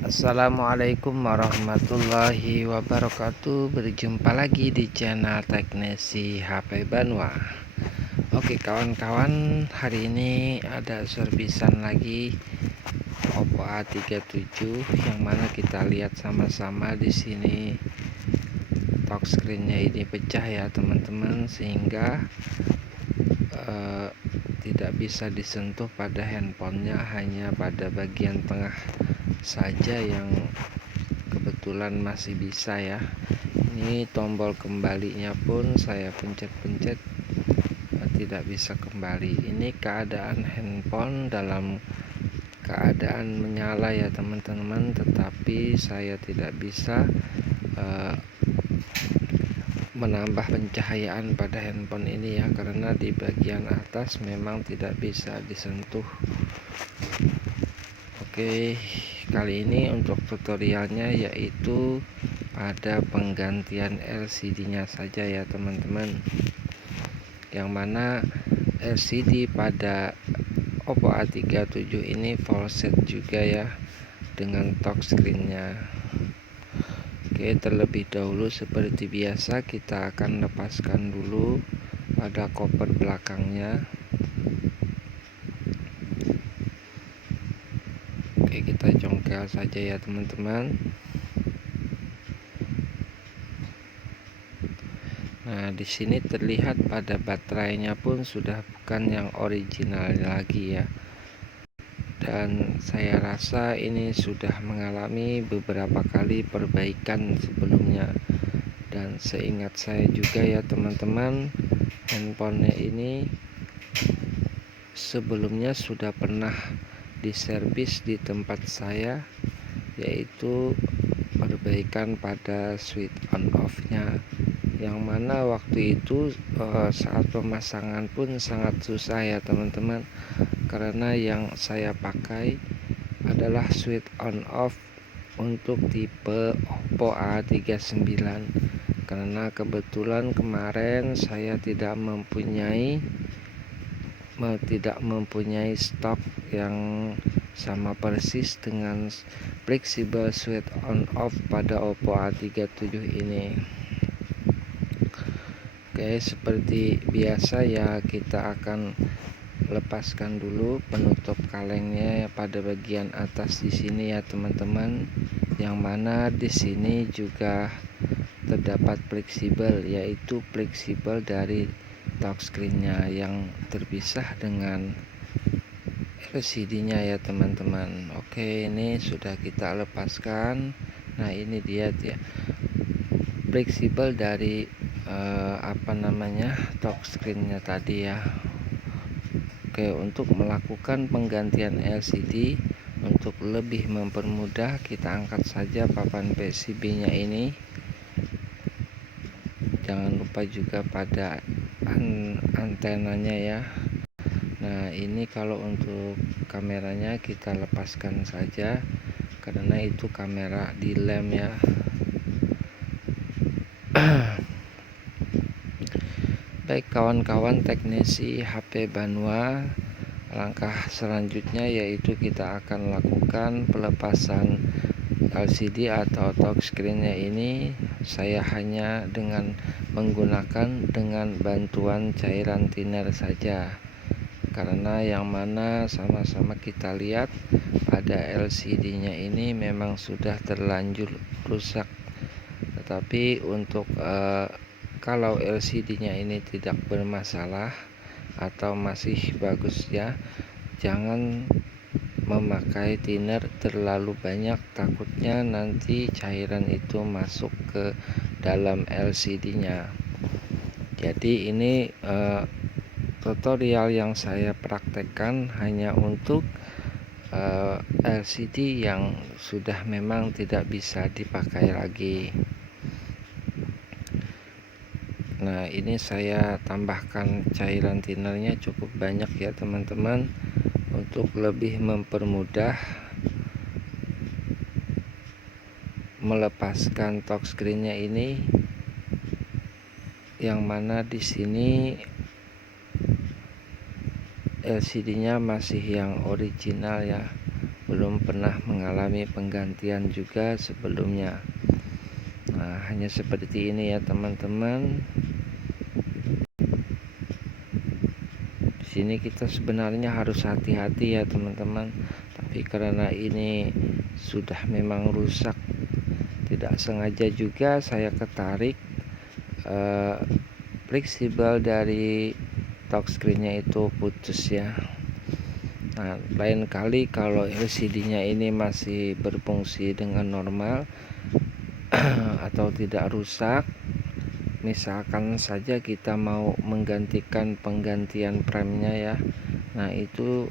Assalamualaikum warahmatullahi wabarakatuh. Berjumpa lagi di channel Teknisi HP Banua. Oke kawan-kawan, hari ini ada servisan lagi Oppo A37 yang mana kita lihat sama-sama di sini touchscreen-nya ini pecah ya teman-teman, sehingga tidak bisa disentuh pada handphonenya, hanya pada bagian tengah saja yang kebetulan masih bisa ya. Ini tombol kembalinya pun saya pencet-pencet tidak bisa kembali. Ini keadaan handphone dalam keadaan menyala ya teman-teman, tetapi saya tidak bisa menambah pencahayaan pada handphone ini ya, karena di bagian atas memang tidak bisa disentuh. Oke, kali ini untuk tutorialnya yaitu pada penggantian LCD-nya saja ya teman-teman, yang mana LCD pada Oppo A37 ini full set juga ya dengan touchscreen-nya. Oke, terlebih dahulu seperti biasa kita akan lepaskan dulu pada cover belakangnya. Oke, kita congkel saja ya teman-teman. Nah, di sini terlihat pada baterainya pun sudah bukan yang original lagi ya. Dan saya rasa ini sudah mengalami beberapa kali perbaikan sebelumnya. Dan seingat saya juga ya teman-teman, handphonenya ini sebelumnya sudah pernah diservis di tempat saya, yaitu perbaikan pada switch on off nya, yang mana waktu itu saat pemasangan pun sangat susah ya teman-teman, karena yang saya pakai adalah switch on off untuk tipe Oppo A39, karena kebetulan kemarin saya tidak mempunyai stok yang sama persis dengan fleksibel switch on off pada Oppo A37 ini. Oke, seperti biasa ya, kita akan lepaskan dulu penutup kalengnya pada bagian atas di sini ya teman-teman, yang mana di sini juga terdapat fleksibel, yaitu fleksibel dari touchscreen-nya yang terpisah dengan LCD-nya ya teman-teman. Oke, ini sudah kita lepaskan. Nah, ini dia ya, fleksibel dari touchscreen-nya tadi ya. Oke, untuk melakukan penggantian LCD, untuk lebih mempermudah, kita angkat saja papan PCB-nya ini. Jangan lupa juga pada antenanya ya. Nah, ini kalau untuk kameranya kita lepaskan saja, karena itu kamera di lem ya. Baik kawan-kawan teknisi HP Banua, langkah selanjutnya yaitu kita akan lakukan pelepasan LCD atau touchscreen-nya ini. Saya hanya menggunakan bantuan cairan thinner saja, karena yang mana sama-sama kita lihat pada LCD-nya ini memang sudah terlanjur rusak. Tetapi untuk kalau LCD-nya ini tidak bermasalah atau masih bagus ya, jangan memakai thinner terlalu banyak, takutnya nanti cairan itu masuk ke dalam LCD-nya. Jadi ini tutorial yang saya praktekkan hanya untuk LCD yang sudah memang tidak bisa dipakai lagi. Nah, ini saya tambahkan cairan thinnernya cukup banyak ya teman-teman, untuk lebih mempermudah melepaskan touchscreen-nya ini, yang mana di sini LCD-nya masih yang original ya. belum pernah mengalami penggantian juga sebelumnya. Nah, hanya seperti ini ya teman-teman. Di sini kita sebenarnya harus hati-hati ya teman-teman, tapi karena ini sudah memang rusak, tidak sengaja juga saya ketarik fleksibel dari touchscreen-nya itu putus ya. Nah, lain kali kalau LCD-nya ini masih berfungsi dengan normal atau tidak rusak, misalkan saja kita mau menggantikan penggantian premnya ya, nah itu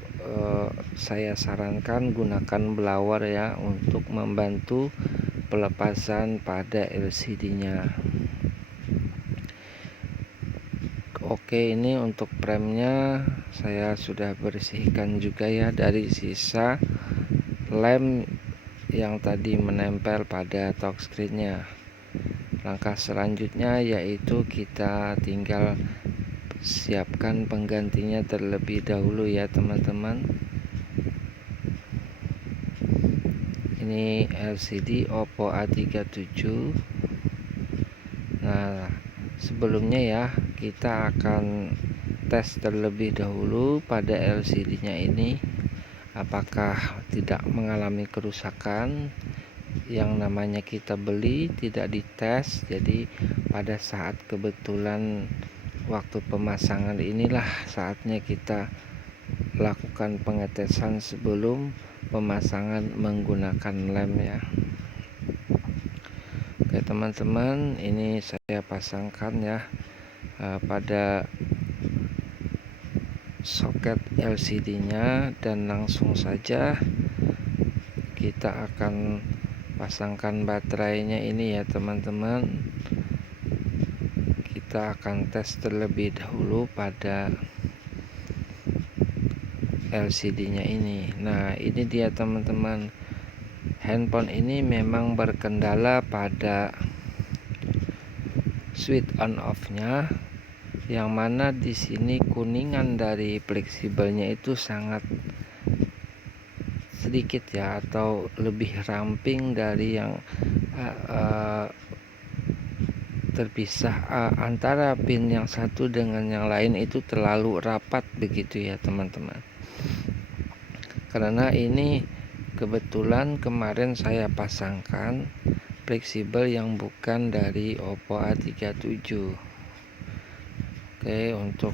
saya sarankan gunakan blower ya untuk membantu pelepasan pada LCD-nya. Oke, ini untuk premnya saya sudah bersihkan juga ya dari sisa lem yang tadi menempel pada touchscreen-nya. Langkah selanjutnya yaitu kita tinggal siapkan penggantinya terlebih dahulu ya teman-teman. Ini LCD Oppo A37. Nah, sebelumnya ya kita akan tes terlebih dahulu pada LCD-nya ini apakah tidak mengalami kerusakan. Yang namanya kita beli tidak dites, jadi pada saat kebetulan waktu pemasangan inilah saatnya kita lakukan pengetesan sebelum pemasangan menggunakan lem ya. Oke teman-teman, ini saya pasangkan ya pada soket LCD-nya, dan langsung saja kita akan pasangkan baterainya ini ya teman-teman. Kita akan tes terlebih dahulu pada LCD-nya ini. Nah, ini dia teman-teman. Handphone ini memang berkendala pada switch on off-nya, yang mana di sini kuningan dari fleksibelnya itu sangat sedikit ya, atau lebih ramping dari yang terpisah antara pin yang satu dengan yang lain itu terlalu rapat begitu ya teman-teman. Karena ini kebetulan kemarin saya pasangkan fleksibel yang bukan dari Oppo A37. Oke, untuk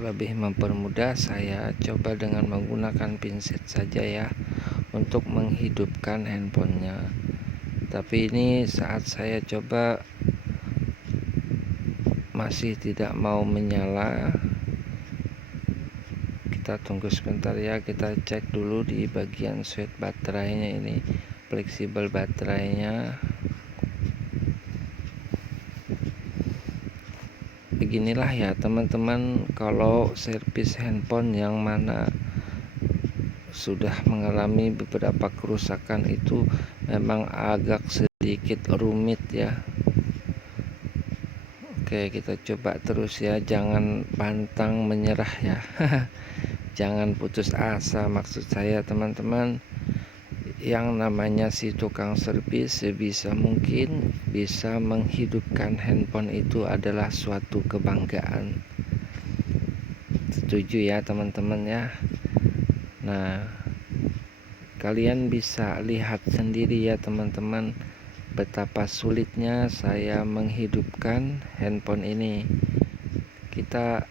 lebih mempermudah saya coba dengan menggunakan pinset saja ya untuk menghidupkan handphonenya. Tapi ini saat saya coba masih tidak mau menyala. Kita tunggu sebentar ya, kita cek dulu di bagian switch baterainya ini, fleksibel baterainya. Beginilah ya teman-teman, kalau servis handphone yang mana sudah mengalami beberapa kerusakan itu memang agak sedikit rumit ya. Oke, kita coba terus ya, jangan pantang menyerah ya. Jangan putus asa, maksud saya teman-teman. Yang namanya si tukang servis sebisa mungkin bisa menghidupkan handphone itu adalah suatu kebanggaan. Setuju ya teman-teman ya. Nah, kalian bisa lihat sendiri ya teman-teman, betapa sulitnya saya menghidupkan handphone ini. Kita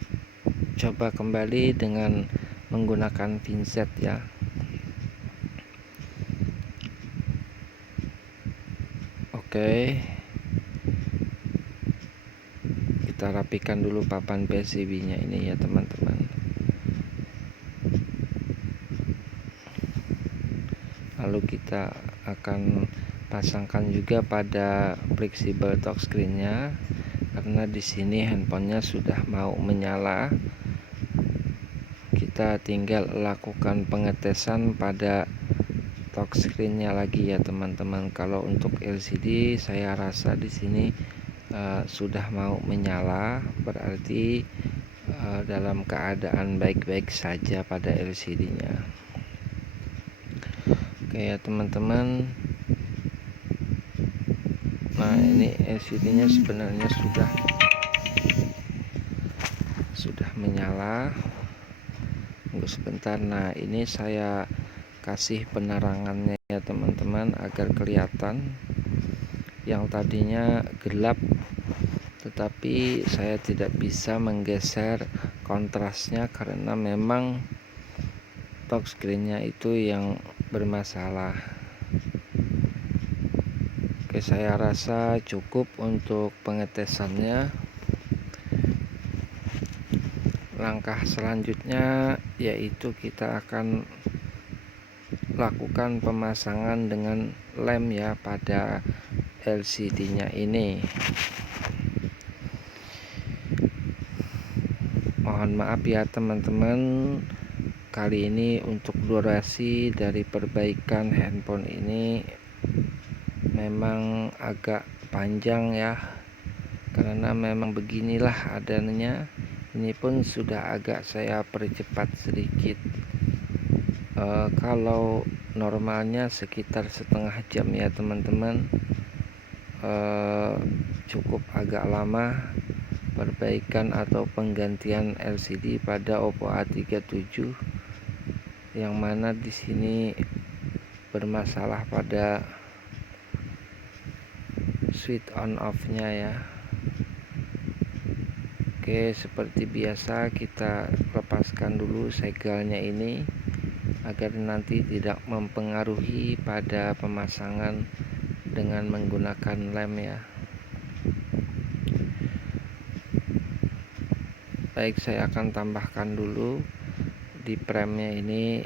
coba kembali dengan menggunakan pinset ya. Oke, kita rapikan dulu papan PCB-nya ini ya teman-teman. Lalu kita akan pasangkan juga pada fleksibel touchscreen-nya, karena di sini handphonenya sudah mau menyala. Kita tinggal lakukan pengetesan pada touchscreen-nya lagi ya teman-teman. Kalau untuk LCD saya rasa di sini sudah mau menyala, berarti dalam keadaan baik-baik saja pada LCD-nya. Oke ya teman-teman, nah ini LCD nya sebenarnya sudah menyala. Tunggu sebentar. Nah ini saya kasih penerangannya ya teman-teman agar kelihatan. Yang tadinya gelap tetapi saya tidak bisa menggeser kontrasnya karena memang touchscreen-nya itu yang bermasalah. Oke, saya rasa cukup untuk pengetesannya. Langkah selanjutnya yaitu kita akan lakukan pemasangan dengan lem ya pada LCD-nya ini. Mohon maaf ya teman-teman, kali ini untuk durasi dari perbaikan handphone ini memang agak panjang ya, karena memang beginilah adanya. Ini pun sudah agak saya percepat sedikit. Kalau normalnya sekitar setengah jam ya teman-teman, cukup agak lama perbaikan atau penggantian LCD pada Oppo A37, yang mana di sini bermasalah pada switch on off-nya ya. Oke, seperti biasa kita lepaskan dulu segelnya ini agar nanti tidak mempengaruhi pada pemasangan dengan menggunakan lem ya. Baik, saya akan tambahkan dulu di premnya ini,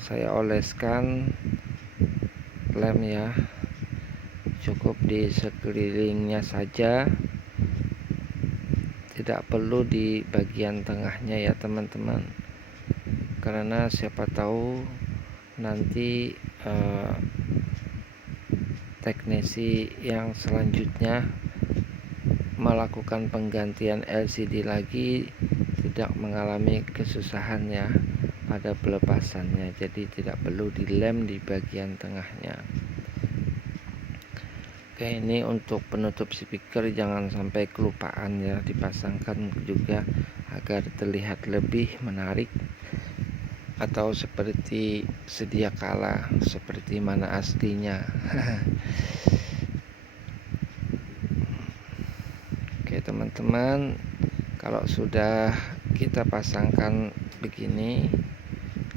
saya oleskan lem ya, cukup di sekelilingnya saja, tidak perlu di bagian tengahnya ya teman-teman, karena siapa tahu nanti teknisi yang selanjutnya melakukan penggantian LCD lagi tidak mengalami kesusahan ya pada pelepasannya, jadi tidak perlu dilem di bagian tengahnya. Oke, ini untuk penutup speaker jangan sampai kelupaan ya, dipasangkan juga agar terlihat lebih menarik atau seperti sedia kala, seperti mana aslinya. Oke teman-teman, kalau sudah kita pasangkan begini,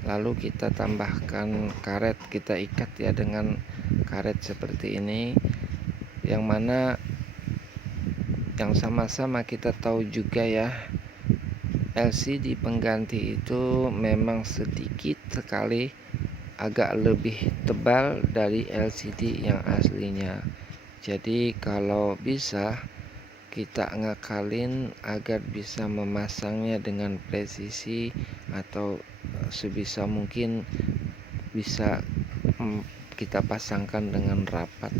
lalu kita tambahkan karet, kita ikat ya dengan karet seperti ini, yang mana yang sama-sama kita tahu juga ya, LCD pengganti itu memang sedikit sekali agak lebih tebal dari LCD yang aslinya. Jadi kalau bisa kita ngakalin agar bisa memasangnya dengan presisi, atau sebisa mungkin bisa kita pasangkan dengan rapat.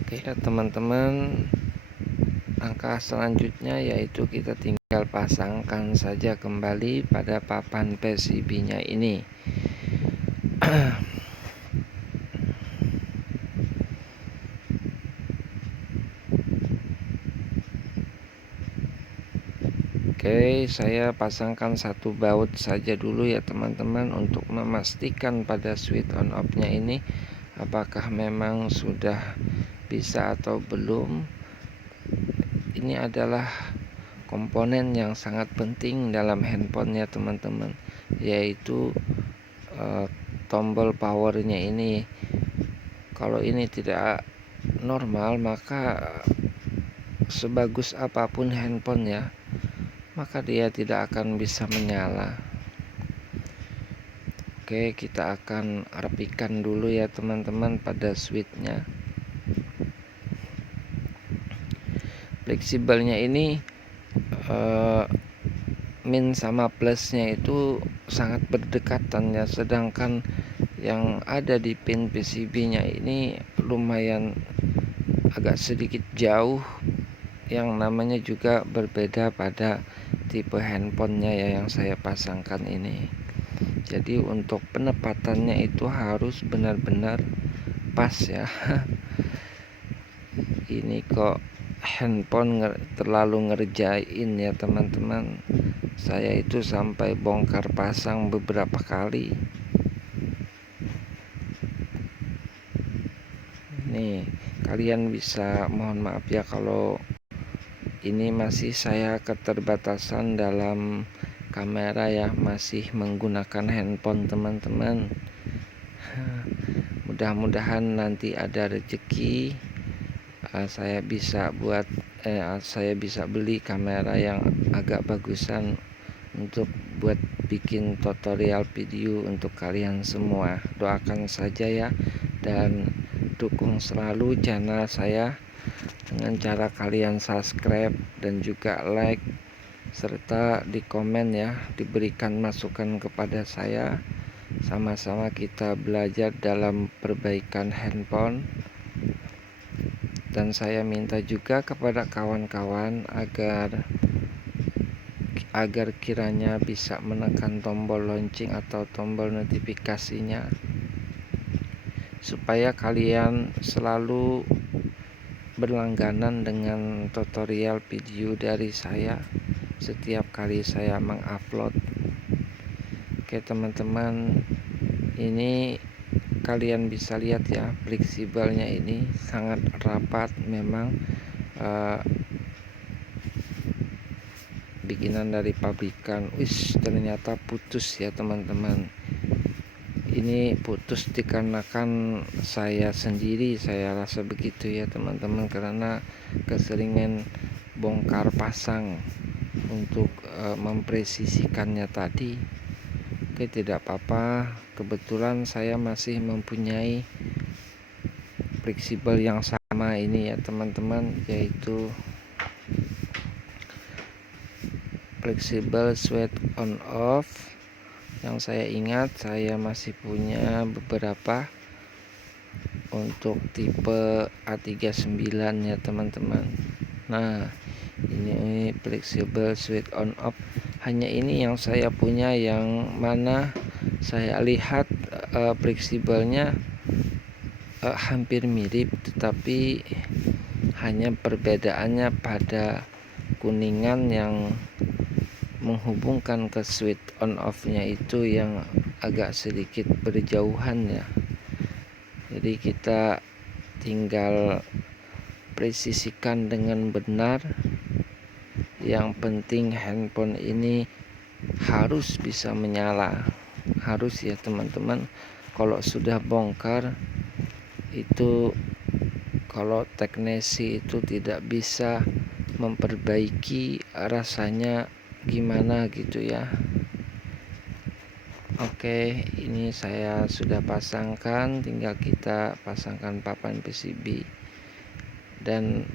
Oke ya teman-teman, langkah selanjutnya yaitu kita tinggal pasangkan saja kembali pada papan PCB nya ini. Oke, saya pasangkan satu baut saja dulu ya teman-teman, untuk memastikan pada switch on off nya ini apakah memang sudah bisa atau belum. Ini adalah komponen yang sangat penting dalam handphone ya teman-teman, yaitu tombol powernya ini. Kalau ini tidak normal, maka sebagus apapun handphone ya, maka dia tidak akan bisa menyala. Oke, kita akan rapikan dulu ya teman-teman pada switchnya. Fleksibelnya ini min sama plusnya itu sangat berdekatan ya, sedangkan yang ada di pin PCB-nya ini lumayan agak sedikit jauh, yang namanya juga berbeda pada tipe handphonenya ya yang saya pasangkan ini. Jadi untuk penempatannya itu harus benar-benar pas ya. Ini kok handphone terlalu ngerjain ya teman-teman. Saya itu sampai bongkar pasang beberapa kali. Nih, kalian bisa, mohon maaf ya kalau ini masih saya keterbatasan dalam kamera ya, masih menggunakan handphone teman-teman. Mudah-mudahan nanti ada rezeki, saya bisa beli kamera yang agak bagusan untuk buat bikin tutorial video untuk kalian semua. Doakan saja ya, dan dukung selalu channel saya dengan cara kalian subscribe dan juga like, serta di komen ya, diberikan masukan kepada saya. Sama-sama kita belajar dalam perbaikan handphone. Dan saya minta juga kepada kawan-kawan agar kiranya bisa menekan tombol lonceng atau tombol notifikasinya, supaya kalian selalu berlangganan dengan tutorial video dari saya setiap kali saya mengupload. Oke teman-teman, ini kalian bisa lihat ya, fleksibelnya ini sangat rapat memang, bikinan dari pabrikan. Ternyata putus ya teman-teman. Ini putus dikarenakan saya sendiri, saya rasa begitu ya teman-teman, karena keseringan bongkar pasang untuk mempresisikannya tadi. Oke, tidak apa-apa, kebetulan saya masih mempunyai fleksibel yang sama ini ya teman-teman, yaitu fleksibel switch on off. Yang saya ingat, saya masih punya beberapa untuk tipe A39 ya teman-teman. Nah, ini fleksibel switch on off. Hanya ini yang saya punya, yang mana saya lihat fleksibelnya hampir mirip, tetapi hanya perbedaannya pada kuningan yang menghubungkan ke switch on off nya itu yang agak sedikit berjauhan ya. Jadi kita tinggal presisikan dengan benar. Yang penting handphone ini harus bisa menyala, harus ya teman-teman. Kalau sudah bongkar itu, kalau teknisi itu tidak bisa memperbaiki, rasanya gimana gitu ya. Oke, ini saya sudah pasangkan, tinggal kita pasangkan papan PCB, dan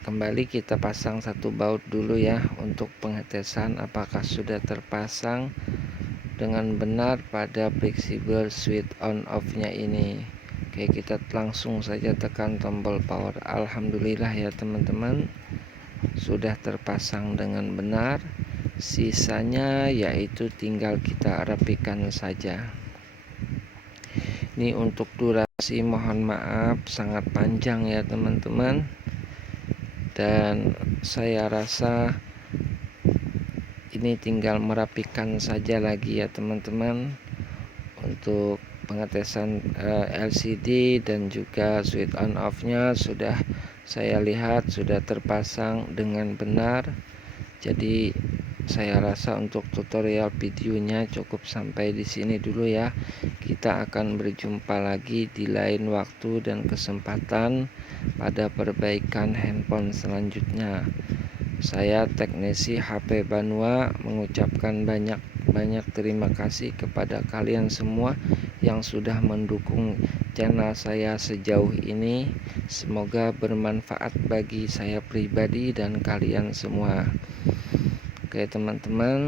kembali kita pasang satu baut dulu ya untuk pengetesan apakah sudah terpasang dengan benar pada fleksibel switch on off nya ini. Oke, kita langsung saja tekan tombol power. Alhamdulillah ya teman-teman, sudah terpasang dengan benar. Sisanya yaitu tinggal kita rapikan saja. Ini untuk durasi mohon maaf sangat panjang ya teman-teman, dan saya rasa ini tinggal merapikan saja lagi ya teman-teman. Untuk pengetesan LCD dan juga switch on off nya sudah saya lihat sudah terpasang dengan benar. Jadi saya rasa untuk tutorial videonya cukup sampai di sini dulu ya. Kita akan berjumpa lagi di lain waktu dan kesempatan pada perbaikan handphone selanjutnya. Saya teknisi HP Banua mengucapkan banyak terima kasih kepada kalian semua yang sudah mendukung channel saya sejauh ini. Semoga bermanfaat bagi saya pribadi dan kalian semua. Oke teman-teman,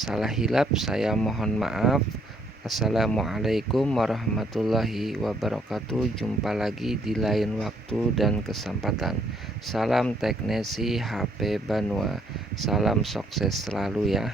salah hilap saya mohon maaf. Assalamualaikum warahmatullahi wabarakatuh. Jumpa lagi di lain waktu dan kesempatan. Salam teknisi HP Banua. Salam sukses selalu ya.